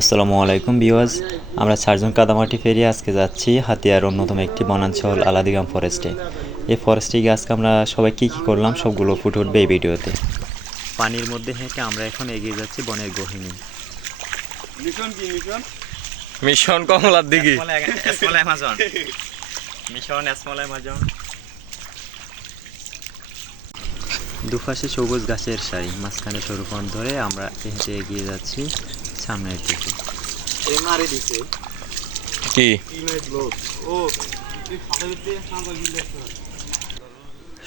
আসসালামু আলাইকুম বিওয়াজ আমরা চারজন কাদামাটি ফেরি আজকে যাচ্ছি হাতিয়ার অন্যতম একটি বনাঞ্চল আলাদিগাম ফরেস্টে এই ফরেস্টে গিয়ে আজকে আমরা সবাই কী কী করলাম সবগুলো ফুটে উঠবে এই ভিডিওতে। পানির মধ্যে হেঁটে আমরা এখন এগিয়ে যাচ্ছি বনের গহিনী। মিশন কি মিশন? মিশন কমলার দিকে অ্যামাজন মিশন স্মল অ্যামাজন দুপাশে সবুজ গাছের সারি মাঝখানে সরু পথ ধরে আমরা হেঁটে এগিয়ে যাচ্ছি সামনের দিকে এ মারে দিছে। কি?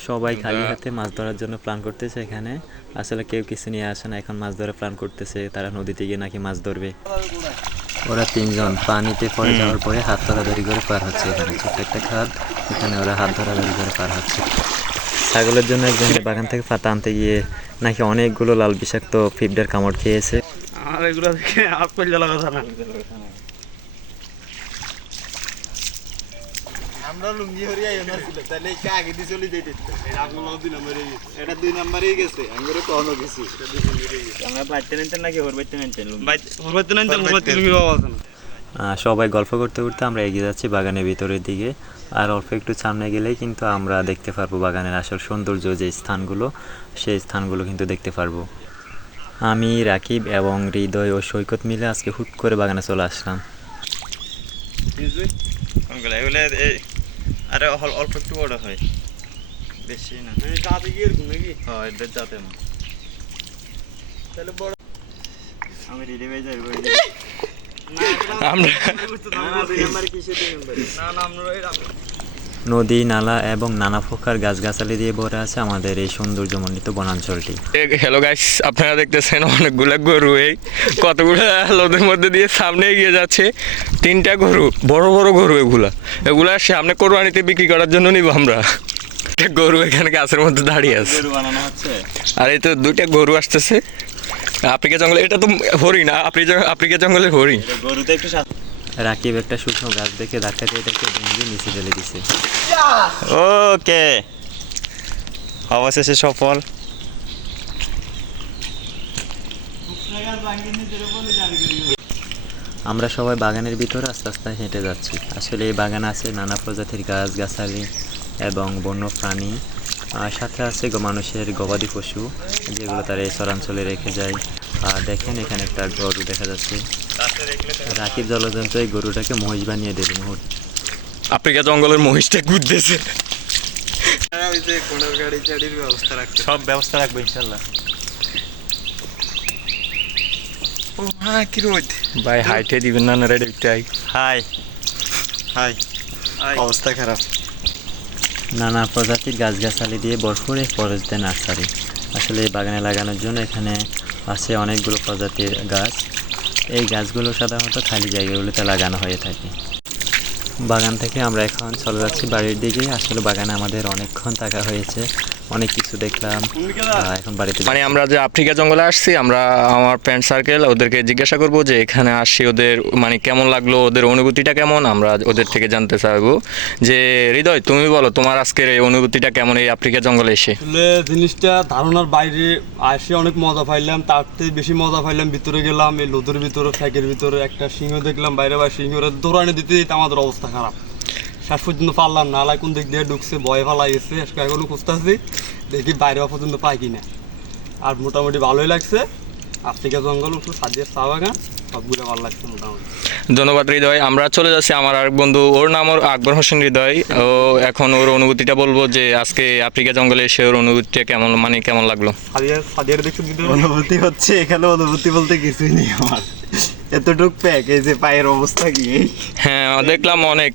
সবাই খালি হাতে মাছ ধরার জন্য প্ল্যান করতেছে এখানে। আসলে কেউ কিছু নিয়ে আসে না এখন মাছ ধরে প্ল্যান করতেছে তারা নদীতে গিয়ে নাকি মাছ ধরবে। ওরা তিনজন পানিতে পড়ে যাওয়ার পরে হাত ধরাধরি করে পার হচ্ছে এখানে। ছোট্ট একটা খাদ এখানে ওরা হাত ধরাধরি করে পার হচ্ছে। ছাগলের জন্য একজন বাগান থেকে পাতা আনতে গিয়ে নাকি অনেকগুলো লাল বিষাক্ত ফিবডার কামড় খেয়েছে। আর এগুলো দেখে না। আমরা লুঙ্গি এনার ছিল তাহলে কে আগে দিয়ে চলে যেতে আগুন দুই নম্বরে এটা দুই নম্বরেই গেছে আঙ্গুরে কখনো গেছি। আমরা নিতেন নাকি ওর বাড়তে নিতেন হরবাইতে না হরবাইতে লুঙ্গি পাওয়া না। সবাই গল্প করতে করতে আমরা এগিয়ে যাচ্ছি বাগানের ভিতরের দিকে। আর অল্প একটু সামনে গেলেই কিন্তু আমরা দেখতে পারব বাগানের আসল সৌন্দর্য যে স্থানগুলো সেই স্থানগুলো কিন্তু দেখতে পারব। আমি রাকিব এবং হৃদয় ও সৈকত মিলে আজকে হুট করে বাগানে চলে আসলাম। এই আরে অল- অল্প একটু বড় হয়। বেশি না। যাতে গিয়ে এরকম নাকি? হ্যাঁ এদের যাতে না। তাহলে বড় আমি রেডি হয়ে যাই আমরা না আমরা নদী নালা এবং নানা প্রকার গাছগাছালি দিয়ে ভরে আছে আমাদের এই সৌন্দর্যমণ্ডিত বনাঞ্চলটি। হ্যালো গাইস আপনারা দেখতেছেন অনেকগুলো গরু এই কতগুলো লোদের মধ্যে দিয়ে সামনে এগিয়ে যাচ্ছে। তিনটা গরু বড় বড় গরু এগুলা। এগুলা সামনে কোরবানিতে বিক্রি করার জন্য নিব আমরা। গরু এখানে গাছের মধ্যে দাঁড়িয়ে আছে। গরু আর এই তো দুইটা গরু আসতেছে। আফ্রিকা জঙ্গলে এটা তো হরিণ আফ্রিকা আফ্রিকা জঙ্গলের হরিণ। গরুতে একটু রাকিব একটা শুকনো গাছ দেখে ধাক্কা দিয়ে এটাকে ভেঙে নিচে ফেলে দিছে। ওকে। অবশেষে সফল। আমরা সবাই বাগানের ভিতরে আস্তে আস্তে হেঁটে যাচ্ছি। আসলে এই বাগান আছে নানা প্রজাতির গাছ গাছালি এবং বন্য প্রাণী। আর সাথে আছে মানুষের গবাদি পশু যেগুলো তারা এই চরাঞ্চলে রেখে যায়। দেখেন এখানে একটা গরু দেখা যাচ্ছে। রাকিব জলযন্ত্র এই গরুটাকে মহিষ বানিয়ে দেবে মুহূর্তে। আফ্রিকা জঙ্গলের মহিষটা ঘুরতেছে সব ব্যবস্থা রাখব ইনশাল্লাহ। ও হ্যাঁ কি রোদ। ভাই হাইটে দিবেন না রেড একটাই হাই। হাই। অবস্থা খারাপ। নানা প্রজাতির গাছগাছালি দিয়ে ভরপুর এই ফরেস্ট নার্সারি। আসলে এই বাগানে লাগানোর জন্য এখানে আছে অনেকগুলো প্রজাতির গাছ। এই গাছগুলো সাধারণত খালি জায়গাগুলোতে লাগানো হয়ে থাকে। বাগান থেকে আমরা এখন চলে যাচ্ছি বাড়ির দিকে। আসলে বাগানে আমাদের অনেকক্ষণ থাকা হয়েছে। অনেক কিছু দেখলাম। এখন বাড়িতে মানে আমরা যে আফ্রিকা জঙ্গলে আসছি আমরা আমার ফ্রেন্ড সার্কেল ওদেরকে জিজ্ঞাসা করব যে এখানে আসছি ওদের মানে কেমন লাগল ওদের অনুভূতিটা কেমন? আমরা ওদের থেকে জানতে চাইব যে হৃদয় তুমি বলো তোমার আজকের এই অনুভূতিটা কেমন এই আফ্রিকা জঙ্গলে এসে? জিনিসটা ধারণার বাইরে আসে অনেক মজা পাইলাম। তার থেকে বেশি মজা পাইলাম ভিতরে গেলাম এই লোদের ভিতরে সাইকের ভিতরে একটা সিংহ দেখলাম বাইরে বাইরে সিংহরে দৌড়ানি দিতে দিতে আমাদের অবস্থা খারাপ। শেষ পর্যন্ত পারলাম না। আলাই কোন দিক দিয়ে ঢুকছে ভয় ফালাই গেছে এখনও খুঁজতে আছি দেখি বাইরে পর্যন্ত পাই কিনা। আর মোটামুটি ভালোই লাগছে। আফ্রিকা জঙ্গল উঠো সাজিয়ে চা বাগান সবগুলো ভালো লাগছে মোটামুটি। ধন্যবাদ হৃদয়। আমরা চলে যাচ্ছি আমার আরেক বন্ধু ওর নাম ওর আকবর হোসেন হৃদয়। ও এখন ওর অনুভূতিটা বলব যে আজকে আফ্রিকা জঙ্গলে এসে ওর অনুভূতিটা কেমন মানে কেমন লাগল? অনুভূতি হচ্ছে এখানে অনুভূতি বলতে কিছুই নেই আমার। এতটুক প্যাক এই যে পায়ের অবস্থা কি? হ্যাঁ দেখলাম অনেক।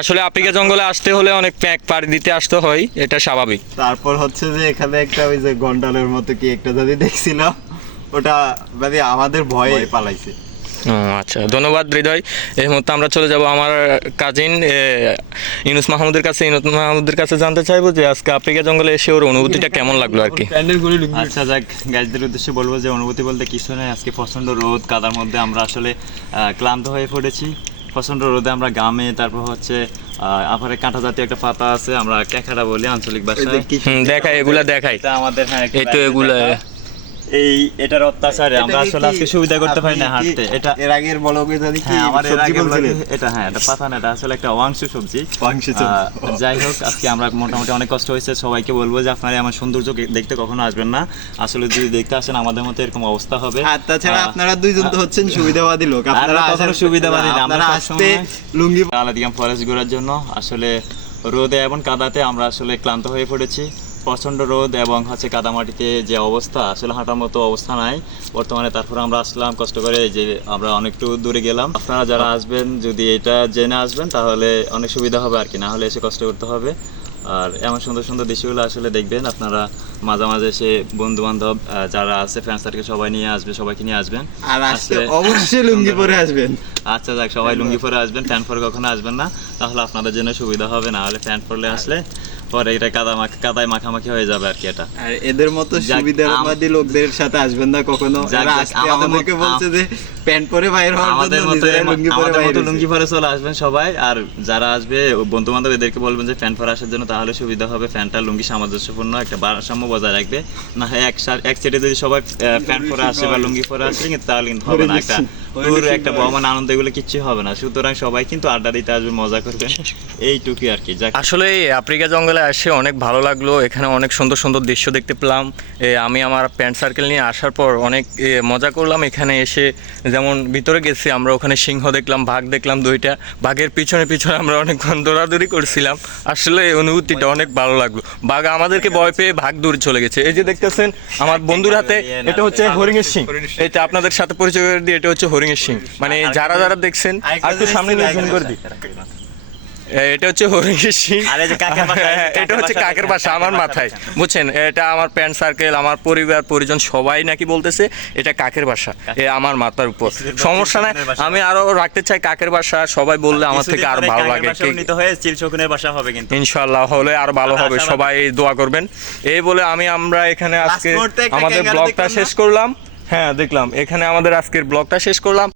আসলে আফ্রিকা জঙ্গলে আসতে হলে অনেক প্যাক পাড়ি দিতে আসতে হয় এটা স্বাভাবিক। তারপর হচ্ছে যে এখানে একটা ওই যে গন্ডালের মতো কি একটা যদি দেখছিলাম ওটা মানে আমাদের ভয়ে পালাইছে। আচ্ছা। ধন্যবাদ হৃদয়। এই মুহূর্তে আমরা চলে যাব আমার কাজিন ইনুস মাহমুদের কাছে। ইনুস মাহমুদের কাছে জানতে চাইব যে আজকে আফ্রিকা জঙ্গলে এসে ওর অনুভূতিটা কেমন লাগল আর কি? আচ্ছা যাক গাইজদের উদ্দেশ্যে বলব যে অনুভূতি বলতে কিছু নেই। আজকে প্রচণ্ড রোদ কাদার মধ্যে আমরা আসলে ক্লান্ত হয়ে পড়েছি। প্রচণ্ড রোদে আমরা গ্রামে তারপর হচ্ছে আপারে কাঁটা জাতীয় একটা পাতা আছে আমরা ক্যাখাড়া বলি আঞ্চলিক ভাষায়। দেখাই এগুলা দেখাই। আমাদের হ্যাঁ এই তো এগুলা। এই এটার অত্যাচারে আমরা আসলে আজকে সুবিধা করতে পারি না হাঁটতে। এটা এর আগের ব্লগে জানি কি হ্যাঁ আমার এর আগে এটা হ্যাঁ এটা পাতা না এটা আসলে একটা অংশ সবজি। অংশ সবজি। যাই হোক আজকে আমরা মোটামুটি অনেক কষ্ট হয়েছে সবাইকে বলব যে আপনারা আমার সৌন্দর্য দেখতে কখনো আসবেন না। আসলে যদি দেখতে আসেন আমাদের মতো এরকম অবস্থা হবে। আর তাছাড়া আপনারা দুইজন তো হচ্ছেন সুবিধাবাদী লোক। আপনারা আসেন- সুবিধাবাদী না, আমরা আসতে লুঙ্গি আলাদিগাম ফরেস্ট ঘোরার জন্য। আসলে রোদে এবং কাদাতে আমরা আসলে ক্লান্ত হয়ে পড়েছি। প্রচণ্ড রোদ এবং হচ্ছে কাদামাটিতে যে অবস্থা আসলে হাঁটার মতো অবস্থা নাই। বর্তমানে তারপর আমরা আসলাম কষ্ট করে যে আমরা অনেকটু দূরে গেলাম। আপনারা যারা আসবেন যদি এটা জেনে আসবেন তাহলে অনেক সুবিধা হবে আর কি না হলে এসে কষ্ট করতে হবে। আর এমন সুন্দর সুন্দর দৃশ্যগুলো আসলে দেখবেন আপনারা মাঝে মাঝে এসে বন্ধু বান্ধব যারা আছে ফ্রেন্ড সার্কেল সবাই নিয়ে আসবে সবাইকে নিয়ে আসবেন। আর আসলে- অবশ্যই লুঙ্গি পরে আসবেন। আচ্ছা যাক সবাই লুঙ্গি পরে আসবেন প্যান্ট পরে কখনো আসবেন না। তাহলে আপনাদের জন্য সুবিধা হবে না হলে প্যান্ট পরলে আসলে পরে এটা কাদা মাখ কাদায় মাখামাখি হয়ে যাবে আর কি এটা। আর এদের মতো সুবিধাবাদী লোকদের সাথে আসবেন না কখনো। আজকে আমাদেরকে বলছে যে প্যান্ট পরে বাইরে হওয়ার আমাদের মতো লুঙ্গি পরে আমাদের মতো লুঙ্গি পরে চলে আসবেন সবাই আর যারা আসবে বন্ধু বান্ধব এদেরকে বলবেন যে প্যান্ট পরে আসার জন্য তাহলে সুবিধা হবে প্যান্টটা লুঙ্গি সামঞ্জস্যপূর্ণ একটা ভারসাম্য বজায় রাখবে। না হয় এক এক সেটে যদি সবাই প্যান্ট পরে আসে বা লুঙ্গি পরে আসে তাহলে কিন্তু হবে না একটা একটা ভ্রমণ আনন্দ এগুলো কিচ্ছু হবে না। সুতরাং সবাই কিন্তু আড্ডা দিতে আসবে মজা করবেন। এইটুকুই আর কি যাক। আসলে আফ্রিকা জঙ্গলে এসে অনেক ভালো লাগল এখানে অনেক সুন্দর সুন্দর দৃশ্য দেখতে পেলাম। আমি আমার প্যান্ট সার্কেল নিয়ে আসার পর অনেক মজা করলাম। এখানে এসে যেমন ভিতরে গেছি আমরা ওখানে সিংহ দেখলাম বাঘ দেখলাম দুইটা। বাঘের পিছনে পিছনে আমরা অনেকক্ষণ দৌড়াদৌড়ি করছিলাম। আসলে এই অনুভূতিটা অনেক ভালো লাগল। বাঘ আমাদেরকে ভয় পেয়ে ভাগ দূরে চলে গেছে। এই যে দেখতেছেন আমার বন্ধুর হাতে এটা হচ্ছে হরিণের সিং এটা আপনাদের সাথে পরিচয় করে দিই এটা হচ্ছে সিং মানে যারা যারা দেখছেন আর একটু সামনে নিয়ে zoom করে দিই। এটা হচ্ছে হরিণের এটা হচ্ছে কাকের বাসা আমার মাথায়। বুঝছেন? এটা আমার প্যান্ট সার্কেল আমার পরিবার পরিজন সবাই নাকি বলতেছে এটা কাকের বাসা। এ আমার মাথার উপর। সমস্যা নাই আমি আরও রাখতে চাই কাকের বাসা সবাই বললে আমার থেকে আরও ভালো লাগে। বাসা চিল হবে কিন্তু। ইনশাল্লাহ হলে আরও ভালো হবে সবাই দোয়া করবেন। এই বলে আমি আমরা এখানে আজকে আমাদের ব্লগটা শেষ করলাম। হ্যাঁ দেখলাম। এখানে আমাদের আজকের ব্লগটা শেষ করলাম।